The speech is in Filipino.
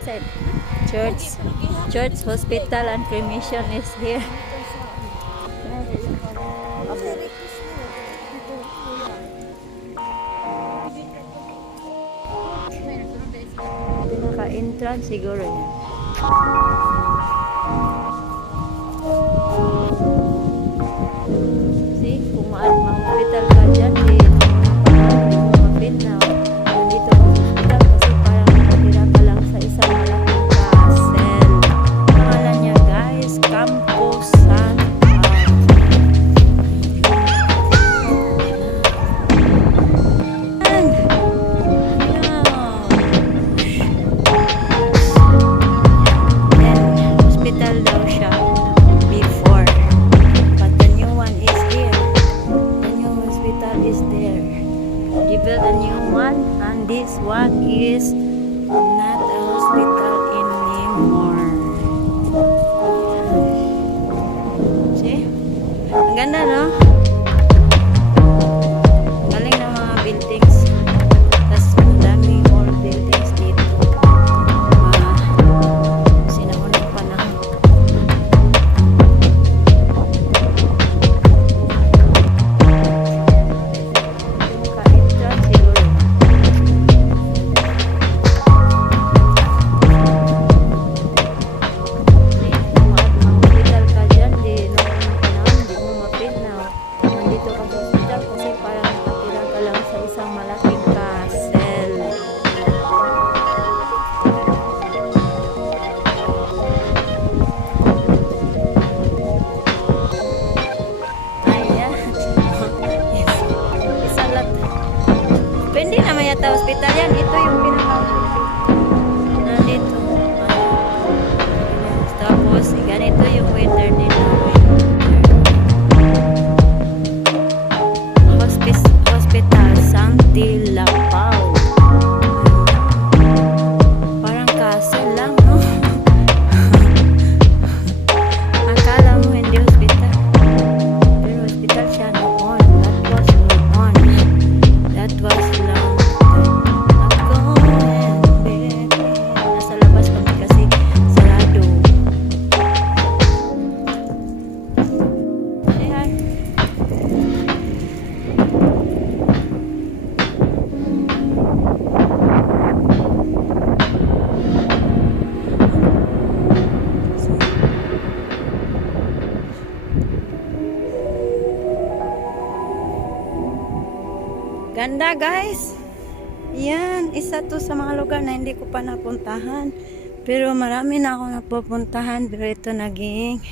Said church, hospital, and cremation is here. Pinaka-entrance siguro yan. See, kung ma-hospital ka dyan, di mapin na. Nandito ang hospital kasi parang nakatira ka lang sa isang malaking castle. Pangalan niya guys, Campo San Pau. Hospital daw siya before, but the new one is here. The new hospital is there. They built a new one, and this one is not a hospital anymore. See? Ang ganda, no? Galing ng mga buildings. Tapos madaming old buildings dito. Sinaunang panahon. Pinaka-entrance siguro. See, hospital ka dyan, di noong panahon, di mo mapinaw. Nandito ka sa hospital kasi parang nakatira ka lang sa isang malaking castle. Ayan. Isang lat. Pwede naman yata hospital yan. Ito yung nandito. Tapos, ganito yung weather nila. Hospital Santa Pau. Parang castle lang, no? Akala mo hindi hospital. Pero hospital siya noon. That was long ago. Nasa labas kami kasi sarado. Say hi. Ganda guys. Yan, isa to sa mga lugar na hindi ko pa napuntahan. Pero marami na ako napupuntahan. Pero ito naging